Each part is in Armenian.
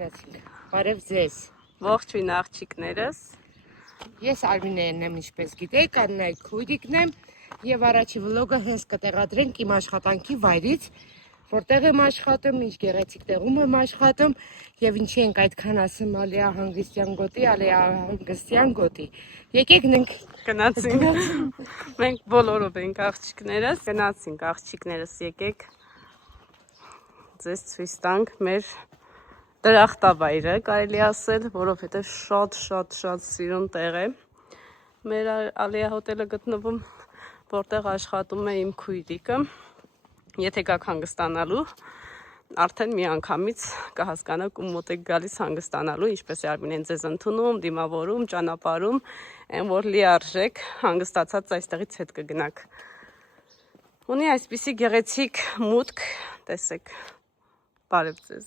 Բարև ձեզ։ Ողջույն աղջիկներս։ Ես Արմինեն եմ, ինչպես գիտեք, Աննայք քույրիկն եմ եւ առաջի վլոգը հենց կտեղադրենք իմ աշխատանքի վայրից, որտեղ եմ աշխատում, ինչ գեղեցիկ տեղում եմ աշխատում եւ ինչի ենք այդքան ասում Ալիա Հանգստյան գոտի, Ալիա Հանգստյան գոտի։ Եկեք նենք Գնացինք։ Մենք բոլորով ենք աղջիկներս, գնացինք աղջիկներս, եկեք ձեզ ցույց տանք մեր դրախտավայրը, կարելի ասել, որովհետև շատ սիրուն տեղ է։ Մեր Ալիա հոթելը գտնվում, որտեղ աշխատում է իմ քույրիկը։ Եթե գաք հանգստանալու, արդեն մի անգամից կհասկանաք ու մոտ եք գալիս հանգստանալու, ինչպես է Արմինեն ձեզ ընդունում, դիմավորում, ճանապարհում, այն որ լիարժեք հանգստացած այստեղից հետ կգնաք։ Ունի այսպիսի գեղեցիկ մուտք, տեսեք։ Բարև ձեզ։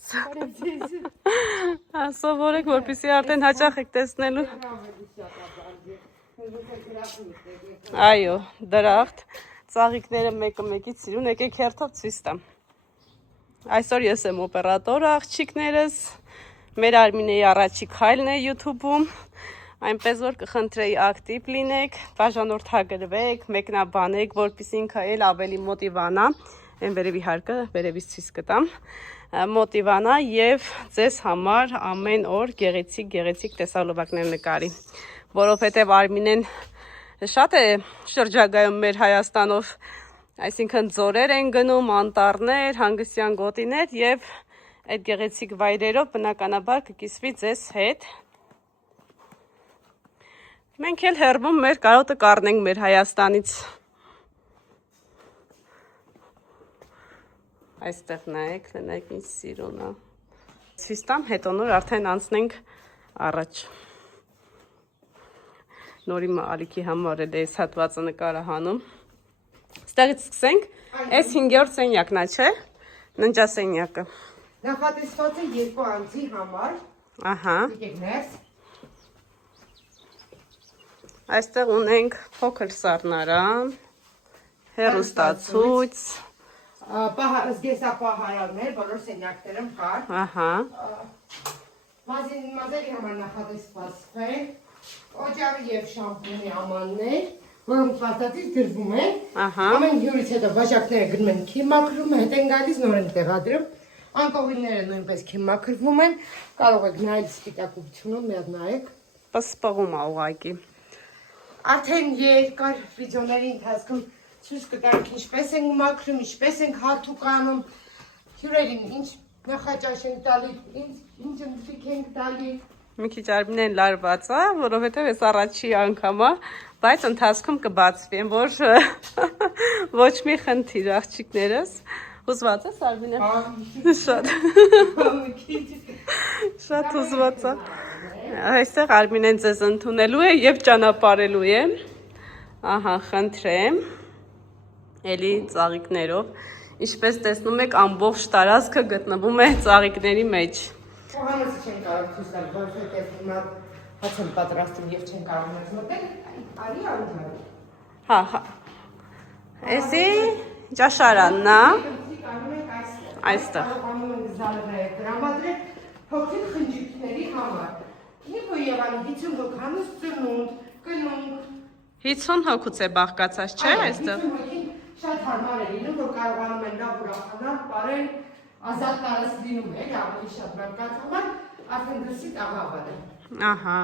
Սովորեք, որպեսզի արդեն հաճախ եք տեսնելու։ Այո, դրախտ, ծաղիկները մեկը մեկից սիրուն, եկեք հերթով ցույց տամ։ Այսօր ես եմ օպերատորը աղջիկներս, մեր Արմինեի առաջի քայլն է YouTube-ում, այնպես որ կխնդրեի ակտիվ լինեք, բաժանորդագրվեք, մեկնաբանեք, որպեսզի ինքը էլ ավելի մոտիվանա, այն վերևի հարկը, վերևից ցույց կտամ, մոտիվանա եւ ձեզ համար ամեն օր գեղեցիկ տեսալովակներ նկարի, որովհետեւ Արմինեն շատ է շրջագայում մեր Հայաստանով, այսինքն ձորեր են գնում, անտառներ, հանգստյան գոտիներ եւ այդ գեղեցիկ վայրերով բնականաբար կկիսվի ձեզ հետ։ Մենք էլ հեռվում մեր կարոտը կառնենք մեր Հայաստանից։ Այստեղ նայեք, լնայք ինչ սիրուն է։ Ցույց տամ, հետո նոր արդեն անցնենք առաջ։ Նորի ալիքի համար էլ էս հատվածը նկարահանում։ Ստեղից սկսենք, այս 5-րդ սենյակն է, չէ՞։ Ննջասենյակը։ Նախատեսված է 2 անձի համար։ Ահա։ Եկեք ներս։ Այստեղ ունենք փոքր սառնարան, հեռուստացույց։ Զգեստապահարաններ, բոլոր սենյակներում կար։ Ահա։ Մազերի համար նախատեսված սփեր, օջախի եւ շամպունի ամաններ, որոնք պաստատից դրվում են։ Ահա։ Ամեն հյուրից հետո բաժակները գնում են քիմակրում, հետ են գալիս, նոր են տեղադրում։ Անկողինները նույնպես քիմակրվում են, կարող եք նայել սպիտակուությունը, մի հատ նայեք։ Պսպղում է ուղղակի։ Արդեն երկար վիդեոների ընթացքում ցույց կտանք ինչպես ենք մաքրում, ինչպես ենք հատուկ անում, հյուրերին ինչ նախաճաշ ենք տալի, ինչ ընթրիք ենք տալի։ Մի քիչ Արմինեն լարված է, որովհետև այս առաջի անգամ է, բայց ընթացքում կբացվի, որ ոչ մի խնդիր աղջիկներս։ Հուզված ես Արմինեն։ Շատ հուզված է։ Այստեղ Արմինեն ձեզ ընդունելու է եւ ճանապարհելու է։ Ահա, խնդրեմ։ Էլի ծաղիկներով, ինչպես տեսնում եք, ամբողջ տարածքը գտնվում է ծաղիկների մեջ։ Հոհանոցը չեն կարող ցույց տալ, որովհետև հիմա հաց են պատրաստում եւ չեն կարող մեզ մտել, արի անջարի։ Հա։ Էսի ճաշարանն է։ Այստեղ։ Կարողանում ենք զալները տրամադրել փոքրիկ խնջույքների համար։ Ինքը Եվանի 50 հոգանոց ծնունդ, կնունդ։ 50 հոգուց է բաղկացած, չէ՞ այստեղ։ Շատ հարմար է լինում, որ կարողանում են լավ ուրախանալ, պարել, ազատ տարած լինում է, ավելի շատ մարդկանց համար, արդեն դրսի տաղավար է։ Ահա,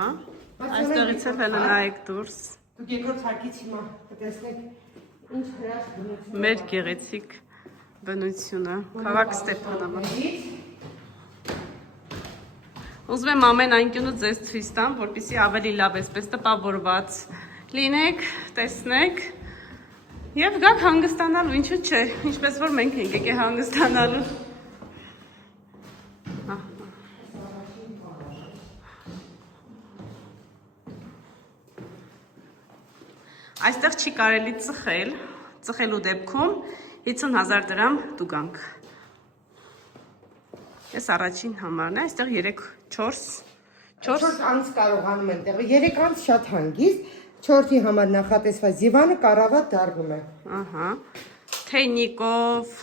այստեղից էլ հելը նայեք դուրս։ Դուք երկրորդ հարկից հիմա կտեսնեք ինչ հրաշք բնություն է։ Մեր գեղեցիկ բնությունը, քաղաք Ստեփանավան։ Ուզում եմ ամեն անկյունը ձեզ ցույց տամ, որպեսզի ավելի լավ էսպես տպավորված լինեք, տեսնեք։ Եվ գաք հանգստանալու, ինչու՞ չէ, ինչպես որ մենք ենք եկել հանգստանալու։ Այստեղ չի կարելի ծխել, ծխելու դեպքում 50,000 դրամ տուգանք։ Այս առաջին համարն է, այստեղ 3-4 անց կարողանում են տեղը, 3 անց շատ հանգիստ, 4-ի համար նախատեսված դիվանը կարավատ դառնում է։ Ահա, թեյնիկով,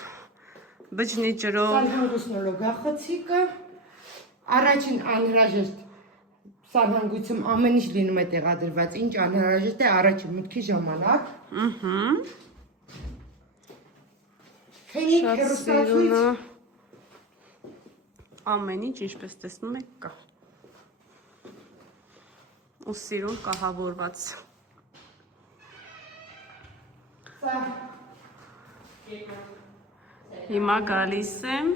բջնի ջրով։ Սալհանգուսնոլոգ գախոցիկը, Առաջին անհրաժեշտ սանհանգույցում ամեն ինչ լինում է տեղադրված, ինչ անհրաժեշտ է առաջին մտքի ժամանակ։ Քենիկ հեռուստացույց։ Ամեն ինչ ինչպես տեսնում եք կա։ Ու սիրուն կահավորված։ Սա Հիմա գալիս եմ։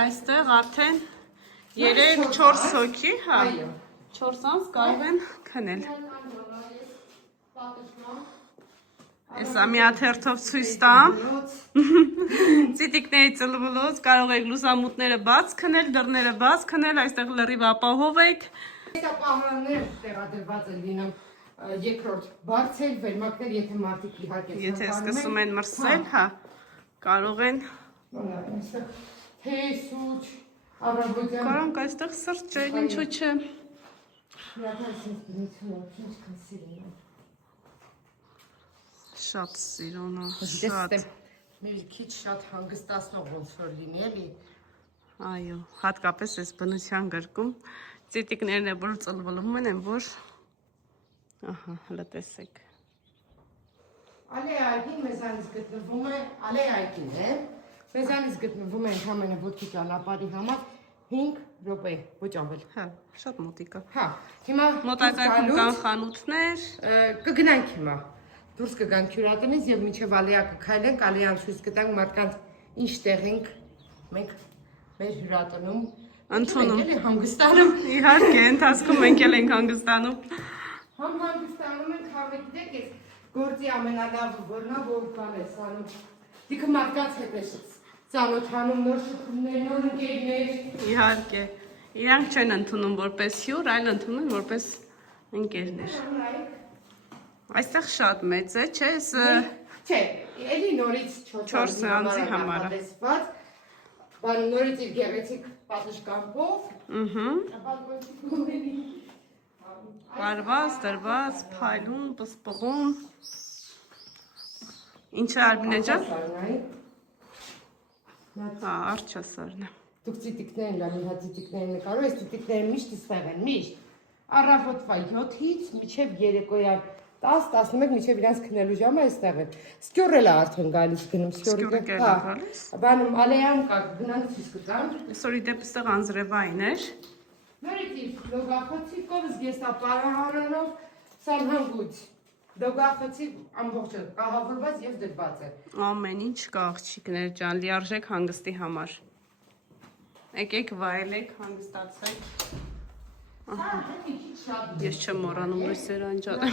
Այստեղ արդեն 3-4 հոգի, հա։ 4 անց կարող են քնել։ Էսա մի հատ հերթով ցույց տամ։ Ծիտիկների ծլվլոց կարող եք լուսամուտները բաց քնել, դռները բաց քնել, այստեղ լրիվ ապահով եք։ Սա պահարաններ տեղադրված են լինում երկրորդ բարձր վերմակներ, եթե մարդիկ իհարկե Եթե սկսում են մրսել, հա, կարող են թե սուճ, առավոտյան Կարանք այստեղ սրճել, ինչու՞ չէ։ Շատ սիրուն է, շատ։ Մեր քիչ շատ հանգստացնող ոնց որ լինի, էլի։ Այո, հատկապես այս բնության գրկում ծիտիկներն է, որ ծլվլում են, որ ահա, հələ տեսեք։ Ալեայգին մեզանից գտնվում է, ալեայգին է, մեզանից գտնվում է ընդհանրապես ոտքի ճանապարհի համար 5 րոպե, ոչ ավել։ Հա, շատ մոտիկ է։ Հա, հիմա Մոտակայքում կան խանութներ, կգնանք հիմա։ Դուրս կգանք հյուրատնից եւ մինչեւ ալեա կքայլենք, ալեան ցույց կտանք մարդկանց ինչ տեղ ենք մենք մեր հյուրատնում ընդունում։ Էլի հանգստանում։ Իհարկե, ընթացքում մենք էլ ենք հանգստանում։ Համ հանգստանում ենք, համ գիտեք, այս գործի ամենալավը որն է, որ բան է սանում։ Դիքը մարդկանց հետ է ծանոթանում, նոր շփումներ, նոր ընկերներ։ Իհարկե, իրանք չեն ընդունում որպես հյուր, այլ ընդունում են որպես ընկերներ։ Այստեղ շատ մեծ է, չէ՞, Չէ, էլի նորից 4 սեանսի համար է։ Բան նորից իր գեղեցիկ պատշգամբով։ Կարված, դրված, փայլուն, պսպղուն։ Ինչ է Արմինե ջան։ Հա, արջասարն է։ Դուք ծիտիկներն լավ, իհա ծիտիկներն նկարում, այս ծիտիկները միշտ ստեղ են, միշտ։ Առավոտվա 7-ից մինչև երեկոյան 10-11 մինչև իրանց քնելու ժամը այստեղ են։ Սկյորը էլ արդեն գալիս գնում, Սկյորը գալիս։ Բանում ալեան կա, գնանք ցույց կտամ։ Այսօրի դեպ ստեղ անձրևային էր։ Նորից լոգախոցիկով զգեստապարահարանով սանհանգույց։ Լոգախոցիկ ամբողջը կահավորված եւ դրված է։ Ամեն ինչ կա աղջիկներ ջան, լիարժեք հանգստի համար։ Եկեք վայելեք, հանգստացեք։ Ես չեմ մոռանում լույսերը անջատել։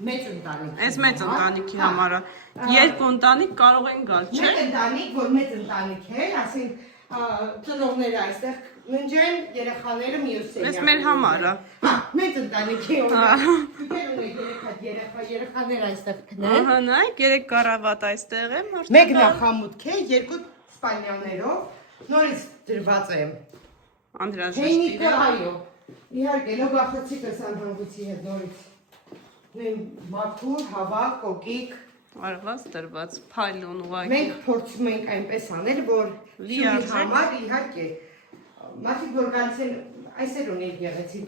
Մեծ ընտանիք։ Այս մեծ ընտանիքի համար է։ Երկու ընտանիք կարող են գալ, չէ՞։ Մեծ ընտանիք, որ մեծ ընտանիք է, ասենք ծնողները այստեղ ննջեն, երեխաները մյուս սենյակում։ Այս մեր համար է։ Հա, մեծ ընտանիք է, երեխաներ այստեղ քնեն։ Ահա, նայեք, 3 կառավատ այստեղ է, Մեկ նախամուտք է, 2 սպալյաներով, նորից դրված է։ Անդրաժեշտի այո։ Իհարկե, լոգախոցիկը սանհանգույցի հետ նորից նույն մաքուր, հավաք, կոկիկ։ Արված դրված, փայլուն ուղղակի։ Մենք փորձում ենք այնպես անել, որ Լիարժեք։ համար իհարկե մարդիկ որ գալիս են այսօր ունեն գեղեցիկ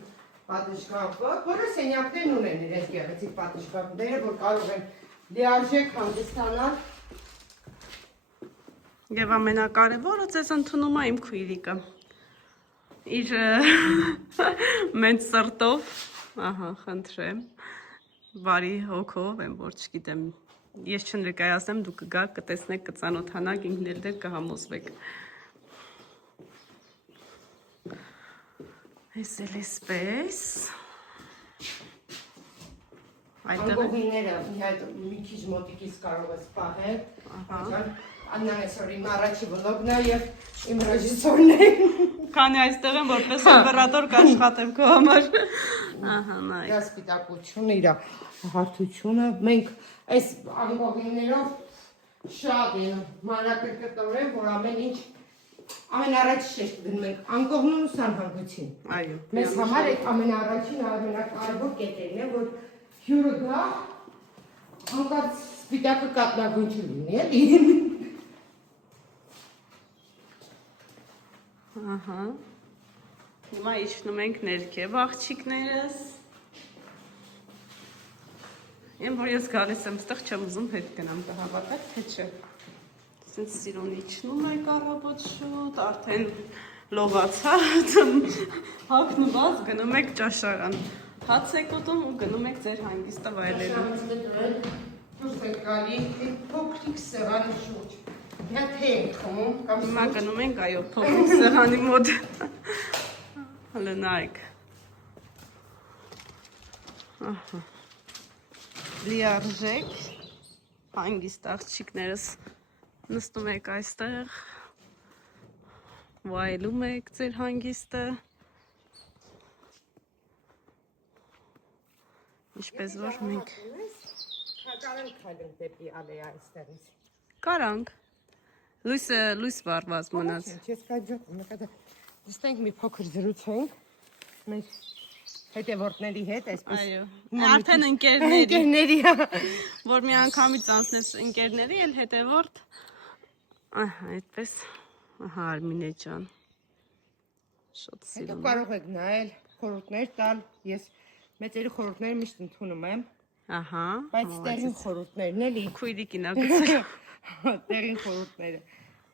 պատշգամբը, որը սենյակներն ունեն իրենց գեղեցիկ պատշգամբները, որ կարող են լիարժեք հանգստանալ։ Եվ ամենակարևորը ձեզ ընդունում է իմ քույրիկը։ Իր մեծ սրտով, ահա, խնդրեմ, բարի հոգով եմ, որ չգիտեմ, ես չներկայացնեմ, դուք կգաք, կտեսնեք, կծանոթանաք, ինքն էլ դեռ կհամոզվեք։ Այս էլ էսպես։ Անգողինները մի քիչ մոտիկից կարող ես պահել։ Աննան այսօր իմ առաջի վլոգն է և իմ ռեժիսորն է։ Քանի այստեղ եմ, որպես օպերատոր կաշխատեմ քո համար։ Ահա, նայ։ Դա սպիտակությունը, իր հարթությունը։ Մենք այս անգողիններով շատ մանրակրկտոր են, որ ամեն ինչ ամենառաջ շեշտ դնում ենք անկողնուն ու սանհանգույցին։ Այո։ Մեզ համար այդ ամենառաջին ամենակարևոր կետերն է, որ հյուրը գա, հանկարծ սպիտակը կատնագույն չլինի, էլի։ Ահա։ Հիմա իջնում ենք ներքև աղջիկներս։ Եմ որ ես գալիս եմ ստեղ չեմ ուզում հետ գնամ, կհավատաք թե չէ։ Սենց սիրուն իջնում է առավոտ շուտ, արդեն լողացա, հագնված գնում եք ճաշարան։ Հաց եք ուտում ու գնում եք ձեր հանգիստը վայելելու։ Դուրս եք գալի, փոքրիկ սեղանի շուրջ։ Նա թե ենք խմում կամ Հիմա գնում ենք այո փոքրիկ սեղանի մոտ։ Հələ նայեք։ Ահա։ Լիարժեք հանգիստ աղջիկներս նստում եք այստեղ, վայելում եք ձեր հանգիստը, ինչպես որ մենք Կարանք քայլենք դեպի ալեա այստեղից։ Կարանք, լույս վառված մնաց։ Չես կաջող, նկատա նստենք մի փոքր զրուցենք մեր հետևորդների հետ, այսպես։ Այո, արդեն ընկերների, Ընկերների, որ մի անգամից անցնես ընկերների, էլ հետևորդ, այդպես, ահա Արմինե ջան, շատ Հետո սիրում։ կարող եք նայել, խորհուրդներ տալ, ես մեծերի խորհուրդները միշտ ընդունում եմ, Ահա, բայց տեղին խորհուրդներն էլի, քույրիկին ագցել։ տեղին խորհուրդները։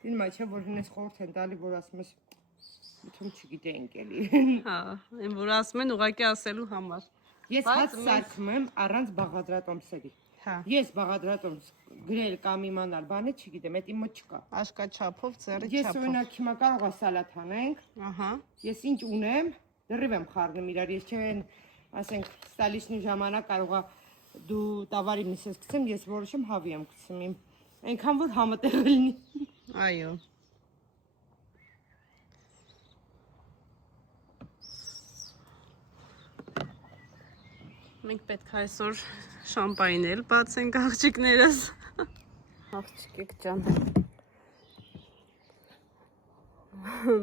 Դին մա չէ, որ հնես խորհուրդ են տալի, որ ասում ես, ութում չգիտենք էլի։ Հա, այն որ ասում են ուղղակի ասելու համար։ Ես հաց սարքում եմ առանց բաղադրատոմսերի։ Հա, Ես բաղադրատոմս գրել կամ իմանալ բանը չգիտեմ, այդ իմ մոտ չկա։ աշկա չափով, ծերի Ես չափով։ օրինակ հիմա կարող է սալատ անենք, Ահա, ես ինչ ունեմ, դրիվ եմ խառնում իրար, ես չեն, ասենք, ստալիշնի ժամանակ կարող է դու տավարի միսես գցեմ, ես որոշեմ հավի եմ գցում իմ, այնքան որ համատեղ լինի։ այո։ Մենք պետք է այսօր շամպայն էլ բացենք աղջիկներս։ Աղջիկեք ջան։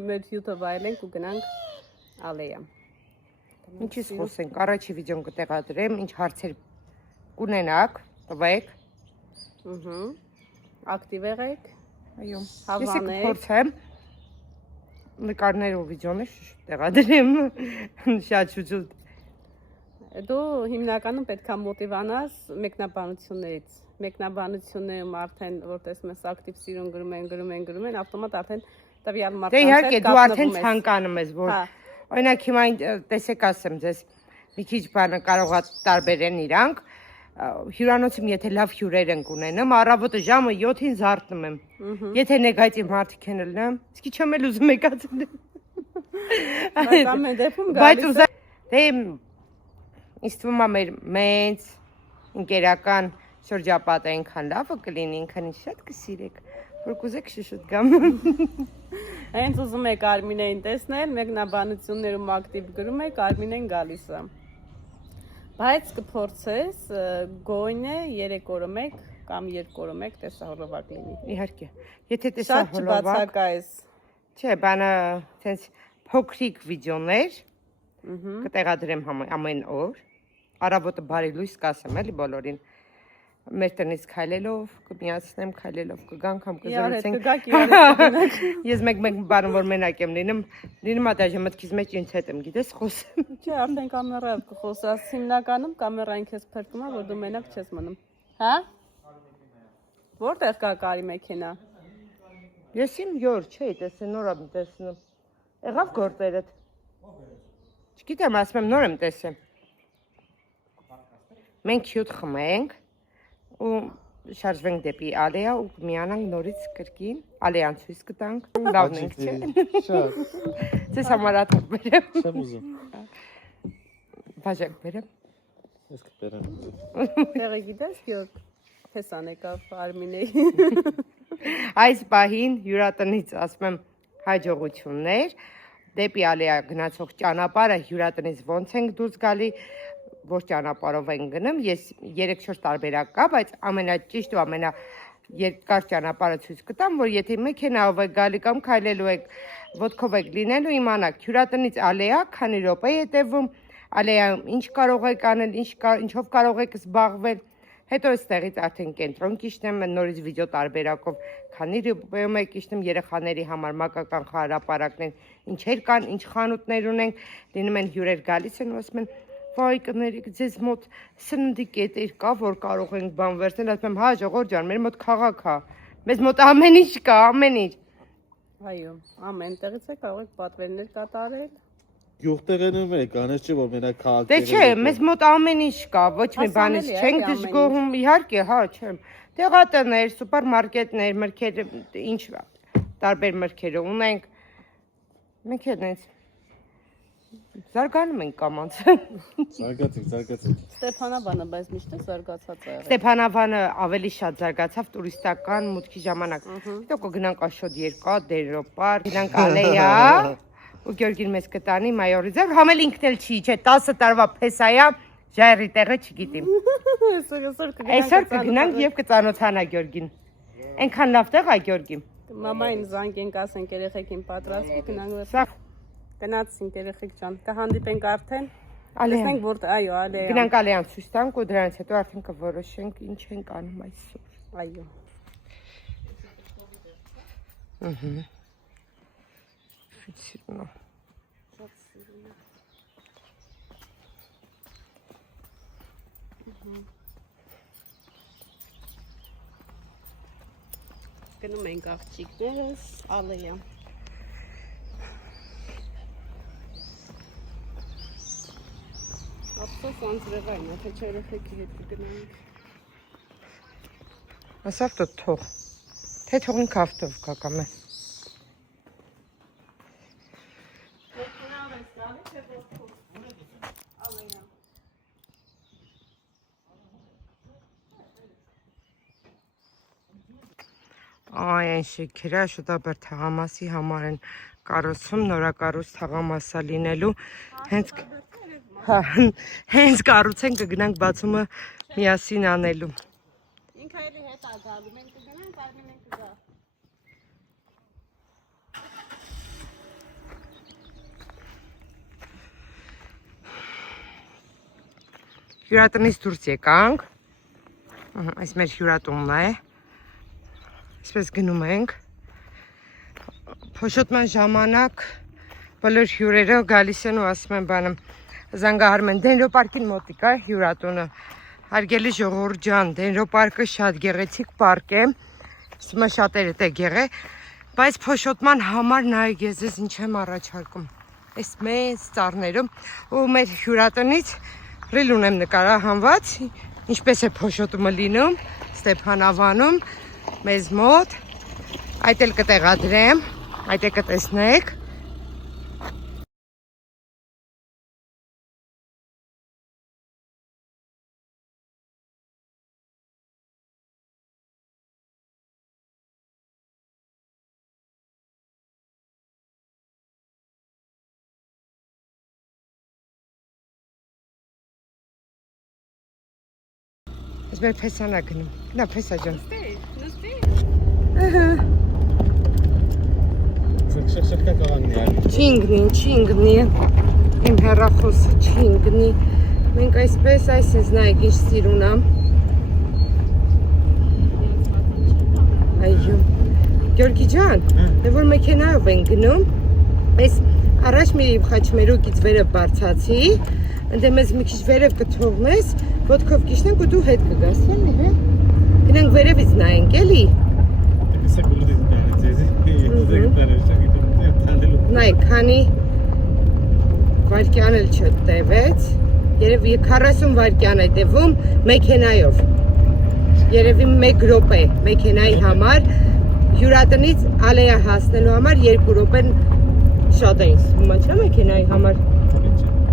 Մեր հյութը վայելենք ու գնանք ալեյա։ Ինչից խոսենք, առաջի վիդեոն կտեղադրեմ, ինչ հարցեր կունենաք, տվեք։ Ակտիվ եղեք։ Այո, ես Հավանեք։ կփորձեմ նկարներով վիդեոներ տեղադրեմ, շատ շուտ։ Դու հիմնականում պետք է մոտիվանաս մեկնաբանություններից։ Մեկնաբանություններում արդեն որ տեսնում ես ակտիվ սիրուն գրում են, ավտոմատ արդեն տվյալ Դե իհարկե մարդկանց հետ դու արդեն կապնվում ես։ ցանկանում ես, որ Հա։ օրինակ հիմա տեսեք ասեմ ձեզ, մի քիչ բանը կարող է տարբերեն իրանք, հյուրանոցում եթե լավ հյուրեր են ունենամ, առավոտը ժամը 7-ին զարթնում եմ։ Եթե նեգատիվ մարդիկ են լինում, իսկի չեմ էլ ուզում եկածել։ Բայց ամեն դեպքում Բայց գալիս ուզա դե ինձ թվում է մեր մեծ ընկերական շրջապատը այնքան լավը կլինի, ինքան ինչ շատ կսիրեք, որ կուզեք շուտ գամ։ Հենց ուզում եք Արմինեին տեսնել, մեկնաբանություններում ակտիվ գրում եք, Արմինեն գալիս է։ Բայց կփորձես գոյնը 3 օրը 1 կամ 2 օրը 1 տեսահոլովակ լինի։ Իհարկե։ Եթե Շատ տեսահոլովակ, չբացակայես։ չէ, բանը sense փոքրիկ վիդեոներ կտեղադրեմ ամեն օր։ Առավոտը բարի լույս կասեմ էլի բոլորին։ Մեր տնից քայլելով, կմիացնեմ քայլելով, կգանք համ կզրուցենք։ Ես մեկ բան որ մենակ եմ լինում ադաժե մտքից մեջ ինձ հետ եմ, գիտես, խոսեմ։ Չէ, արդեն կամերայով կխոսաս, հիմնականում կամերային քեզ փրկում է, որ դու մենակ չես մնում։ Հա? Որտեղ կա կարի մեքենա։ Ես իմ յոր չէի տեսել, նոր եմ տեսնում։ Եղավ գործերդ։ Չգիտեմ, ասում եմ նոր եմ տեսել։ Մենք հյութ խմենք ու շարժվենք դեպի ալեա ու միանանք նորից կրկին ալեան ցույց կտանք։ Լավն ենք, չէ։ Շատ։ Ձեզ համար աթոք բերեմ։ Չեմ ուզում։ Բաժակ բերեմ։ Ես կբերեմ։ Տեղը գիտես, Գյորգ, հեսան եկավ Արմինեի։ Այս պահին հյուրատնից ասում եմ հաջողություններ, դեպի ալեա գնացող ճանապարհը հյուրատնից ոնց ենք դուրս գալի, որ ճանապարհով են գնում, ես 3-4 տարբերակ կա, բայց ամենաճիշտ ու ամենաերկար ճանապարհը ցույց կտամ, որ եթե մեքենայով եք գալի կամ քայլելու եք, ոտքով եք լինելու, իմանաք, հյուրատնից ալեա, քանի րոպե է տևում, ալեայում ինչ կարող եք անել, ինչով կարող եք զբաղվել, Հետո այստեղից արդեն կենտրոն կիշտեմ, նորից վիդեո տարբերակով քանի ռյուբեում եք իշտեմ երեխաների համար մակական խարապարակներ, ինչեր կան, ինչ խանութներ ունենք, լինում են հյուրեր գալիս են ու ասում են վայ կներեք, ձեզ մոտ սննդի կետեր կա, որ կարող ենք բան վերցնել, ասում եմ, հա ժողովուրդ ջան, մեր մոտ քաղաք է, մեզ մոտ ամեն ինչ կա, ամեն ինչ։ Այո, ամեն տեղից է կարող եք պատվերներ կատարել։ Գյուղտեղերում եք, անես չէ որ մենակ քաղաք։ Դե չէ, մեզ մոտ ամեն ինչ կա, ոչ մի բանից չենք դժգոհում, իհարկե, հա, չեմ։ Տեղատներ, սուպերմարկետներ, մրգեր, ինչ տարբեր մրգեր ունենք։ Մենք էլ զարգանում ենք կամանց։ Զարգացեք։ Ստեփանավանը բայց միշտ է զարգացած է եղել։ Ստեփանավանը ավելի շատ զարգացավ տուրիստական մուտքի ժամանակ։ Հետո կգնանք Աշոտ 2, Դերոպար, գնանք Ալեյա, ու Գյորգին մեզ կտանի Մայորի ձեռ, համել ինքն էլ չի, չէ, 10 տարվա փեսայա, ժայռի տեղը չգիտիմ։ Այսօր կգնանք եւ կծանոթանա Գյորգին։ Այնքան լավ տեղ է Գյորգի։ Մամային զանգենք, ասենք երեխեքին պատրաստվի, գնանք Սա գնացինք երեխեք ջան, կհանդիպենք արդեն։ Ալեյան։ Տեսնենք որ այո, Ալեյան։ Գնանք Ալեյան ցույց տանք ու դրանից հետո արդեն կորոշենք ինչ ենք անում այսօր։ Այո։ Ֆիցինո։ Գնում ենք աղջիկներս, Ալեյան։ Ափսոս անձրևային է, թե չէ երեխեքի հետ կգնանք։ Ասավ դու թող։ Թե թողին քավտով կակամ է։ Այ այն շեքերը շուտաբեր թաղամասի համար են կառուցում, նորակառույց թաղամասա լինելու, հենց կառուցեն կգնանք բացումը միասին անելու։ Ինքը էլի հետ է գալու, մենք կգնանք, Արմենեն կգա։ Հյուրատնից դուրս եկանք, այս մեր հյուրատունն է, այսպես գնում ենք, փոշոտման ժամանակ բոլոր հյուրերը գալիս են ու ասում են բանը, զանգահարում են Դենրո պարկին մոտիկ է հյուրատունը, հարգելի ժողովուրդ ջան, Դենրո պարկը շատ գեղեցիկ պարկ է, ասում է շատերը դե գեղ է, բայց փոշոտման համար նայեք ես ինչ եմ առաջարկում, այս մեծ ծառներում ու մեր հյուրատնից ռիլ ունեմ նկարահանված, ինչպես է փոշոտումը լինում, Ստեփանավանում, մեզ մոտ, այդ էլ կտեղադրեմ, այդ է կտեսնեք։ Ես մեր փեսանա գնում, նա փեսա ջան։ Շքշքշքա կողաննի։ Չինգնի, իմ հեռախոսը չինգնի, մենք այսպես այս ես նայեք ինչ սիրուն ամ։ Այո, Գյորգի ջան, որ մեքենայով են գնում, այս առաջ մի խաչմերուկից վերև բարձացի, ընդ մեզ մի քիչ վերև կթողնես, ոտքով կիշնենք ու դու հետ կգաս, էլի, հա։ Գնանք վերևից նայենք, էլի։ Նայեք, քանի վարկյան էլ չտևեց, երևի 40 վարկյան է տևում մեքենայով, երևի 1 րոպե մեքենայի համար, հյուրատնից Ալեյա հասնելու համար 2 րոպեն շատ է ինձ, հիմա չէ մեքենայի համար,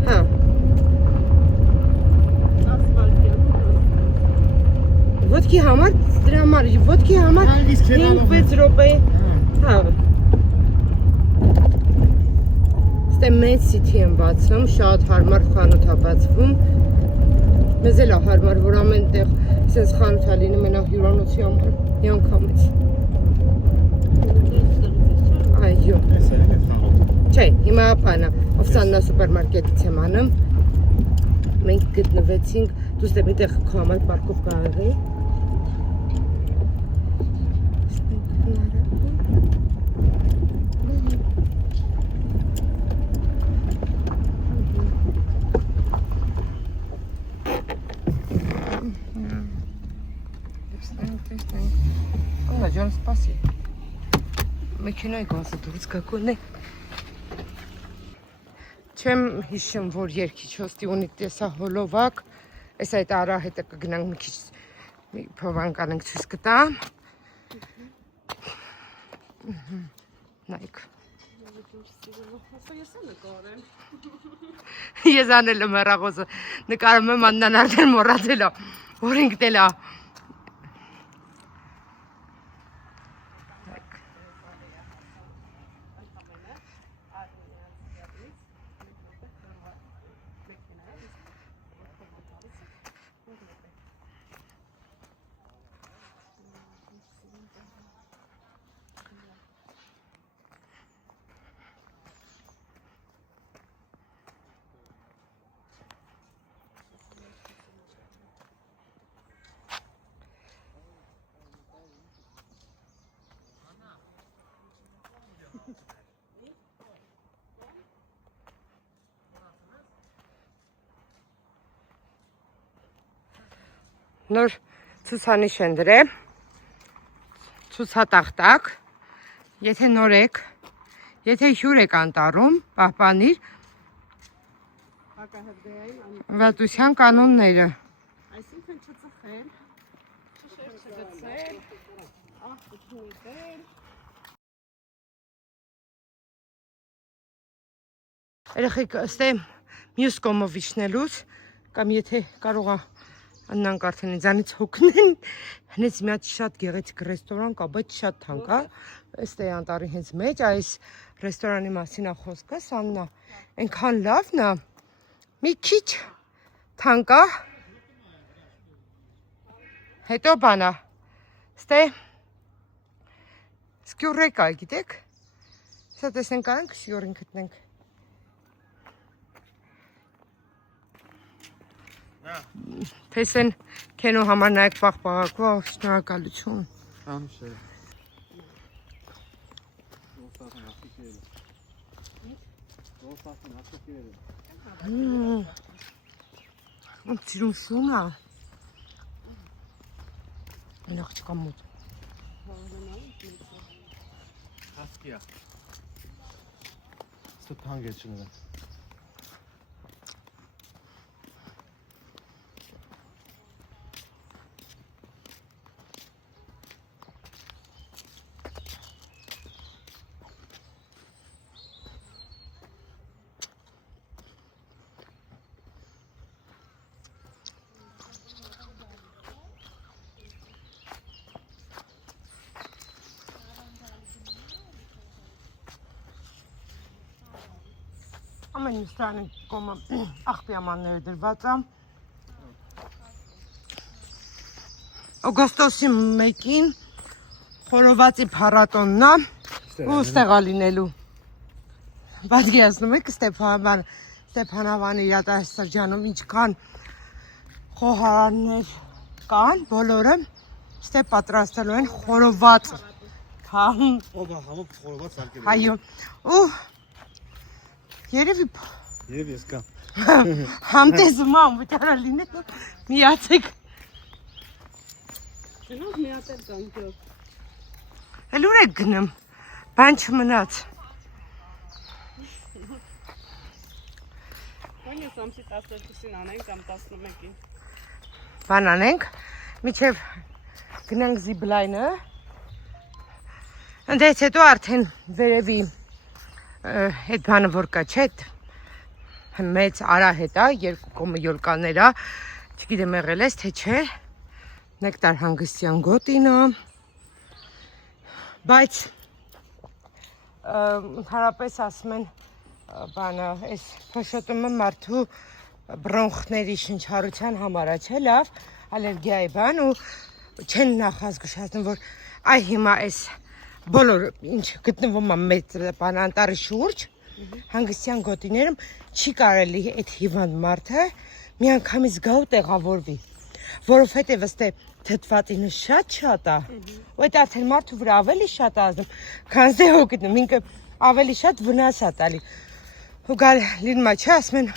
հա, ոտքի համար, դրա համար, ոտքի համար 5-6 րոպե, հա, ստե մեծ սիթի եմ բացում, շատ հարմար խանութ է բացվում, մեզ էլ է հարմար, որ ամեն տեղ սենց խանութ է լինում ենա հյուրանոցի համար, մի անգամից, այո, չէ, հիմա պանա, Օվսաննա սուպերմարկետից եմ անում, Մենք գտնվեցինք, դուս դե միտեղ քո համար պարկով կարող էի։ Ալա ջան, սպասի։ Մեքենայի գազը դուրս գակոն է։ Չեմ հիշում, որ երկիչ հոստի ունի տեսա հոլովակ, այս այդ արահետը կգնանք մի քիչ մի փովան կանենք ցույց կտամ։ Նայք։ Ես անել եմ հեռախոսը, նկարում եմ Աննան արդեն մոռացել է, որ ինքն էլ է։ Նոր ցուցանիշ են դրել, ցուցատախտակ, եթե նոր եք, եթե հյուր եք անտառում, պահպանիր վատության կանոնները։ Այսինքն չծխել, չգցել, աղբը չուտել։ Երեխեք, ըստե մյուս կողմով իջնելուց, կամ եթե կարող է Աննանք արդեն ինձանից հոգնեն, հենց մի հատ շատ գեղեցիկ ռեստորան կա, բայց շատ թանկ է, ըստ է անտառի հենց մեջ, այս ռեստորանի մասին է խոսքս, Աննա, այնքան լավն է, մի քիչ թանկ է, հետո բան է, ըստ է սկյուռ կա, գիտեք, սա տեսնենք կարանք սկյուռին գտնենք։ Տեսեն կենո համար նայեք պաղպաղակվա, շնորհակալություն։ Անշե։ Ոնց սիրուն շուն է։ Այն աղջկա մոտ։ Հասկիա։ Ստո թանկ է չնորած։ Ամեն մստանի կոմը աղբիամանները դրված է։ Օգոստոսի 1-ին խորովածի փառատոնն է ու ստեղա լինելու։ Պատկերացնում եք Ստեփանավանի հյատասրջանում ինչքան խոհարաններ կան, բոլորը ստե պատրաստելու են խորոված։ Հա, Օբա, համը խորոված արկել։ այո։ Ու երևի ես կա։ համտեսում եմ վճարը լինելու միացեք։ Գնով մի հատ էլ կանքյով։ Էլ ուր եք գնում, բան չմնաց։ Բան ես ամսի 12-ին անենք կամ 11-ին։ Բան անենք, միջև գնանք զիբլայնը, ընդից հետո արդեն վերևի այդ բանը որ կա չէ, մեծ արահետ է, երկու կողմը յոլկաներ է, չգիտեմ եղել ես թե չէ, Նեկտար Հանգստյան գոտին է, բայց ընդհանրապես ասում են բանը, այս փոշոտումը մարդու բրոնխների շնչառության համար է, չէ, լավ, ալերգիայի բան ու չեն նախազգուշացնում, որ այ հիմա այս բոլոր ինչ գտնվում է մեծ բան անտառի շուրջ, Հանգստյան գոտիներում չի կարելի այդ հիվանդ մարդը միանգամից գա ու տեղավորվի, որովհետև ըստ թթվածինը շատ է, ու այդ արդեն մարդու վրա ավելի շատ է ազդում, քան դե հոգինում, ինքը ավելի շատ վնաս է տալի։ Ու գալ լինում է, չէ, ասում են,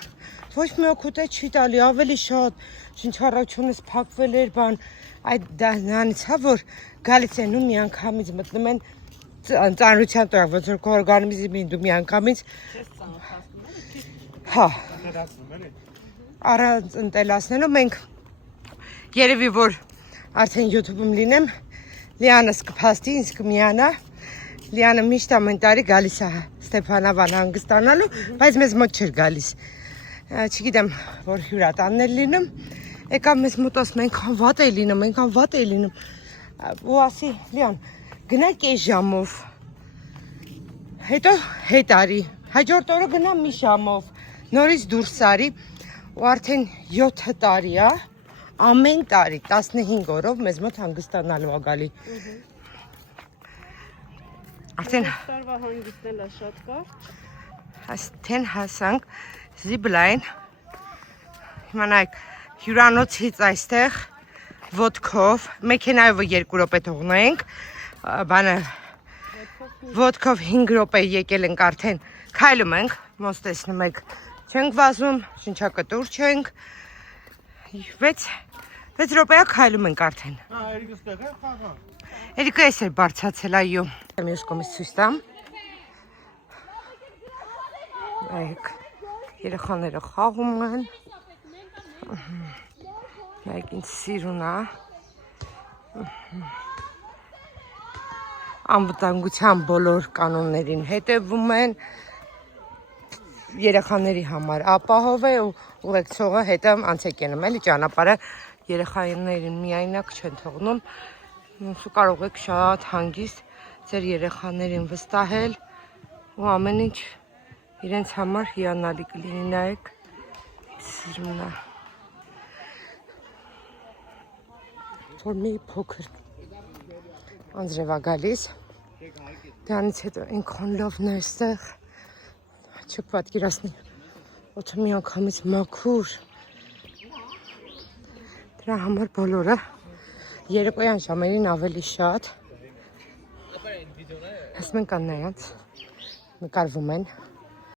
ոչ մի օգուտ է չի տալի, ավելի շատ, շնչառությունս փակվել էր, բան, այդ դրանից է, որ գալիս են ու միանգամից մտնում են ծանրության տեղ, ոնց որ քո օրգանիզմին դու միանգամից հա առանց ընտելացնելու մենք երևի որ արդեն YouTube-ում լինեմ, Լիանս կփաստի, ինձ կմիանա, Լիանը միշտ ամեն տարի գալիս է Ստեփանավան հանգստանալու, բայց մեզ մոտ չէր գալիս, չգիտեմ, որ հյուրատաններ լինում, եկավ մեզ մոտ ասում, այնքան վատ է լինում, ու ասի, Լիան, գնա կես ժամով, հետո հետ արի, հաջորդ օրը գնա մի ժամով, նորից դուրս արի, ու արդեն 7 տարի է, ամեն տարի 15 օրով մեզ մոտ հանգստանալու է գալի։ Արդեն տարվա հանգիստն է շատ կարճ։ Արդեն հասանք Զիբլայն, հիմա նայեք, հյուրանոցից այստեղ ոտքով, մեքենայով 2 րոպե թողնենք, բանը ոտքով 5 րոպե եկել ենք արդեն, քայլում ենք, ոնց տեսնում եք, չենք վազում, շնչակտուր չենք, 6 րոպեա քայլում ենք արդեն։ Երիկը ստեղ է խաղան։ Երիկը էս էր բարձացել, այո։ Մյուս կողմից ցույց տամ։ Նայեք, երեխաները խաղում են։ Նայեք, ինձ սիրուն է։ Անվտանգության բոլոր կանոններին հետևում են։ Երեխաների համար ապահով է ու ուղեկցողը հետը անց է կենում, էլի ճանապարհը երեխաներին միայնակ չեն թողնում։ Ու կարող եք շատ հանգիստ ձեր երեխաներին վստահել ու ամեն ինչ իրենց համար հիանալի կլինի, նայեք, սիրուն է։ Որ մի փոքր անձրև է գալիս, դրանից հետո այնքան լավն է այստեղ, չեք պատկերացնի, օդը միանգամից մաքուր, դրա համար բոլորը երեկոյան ժամերին ավելի շատ, ասում են կան նրանց, նկարվում են,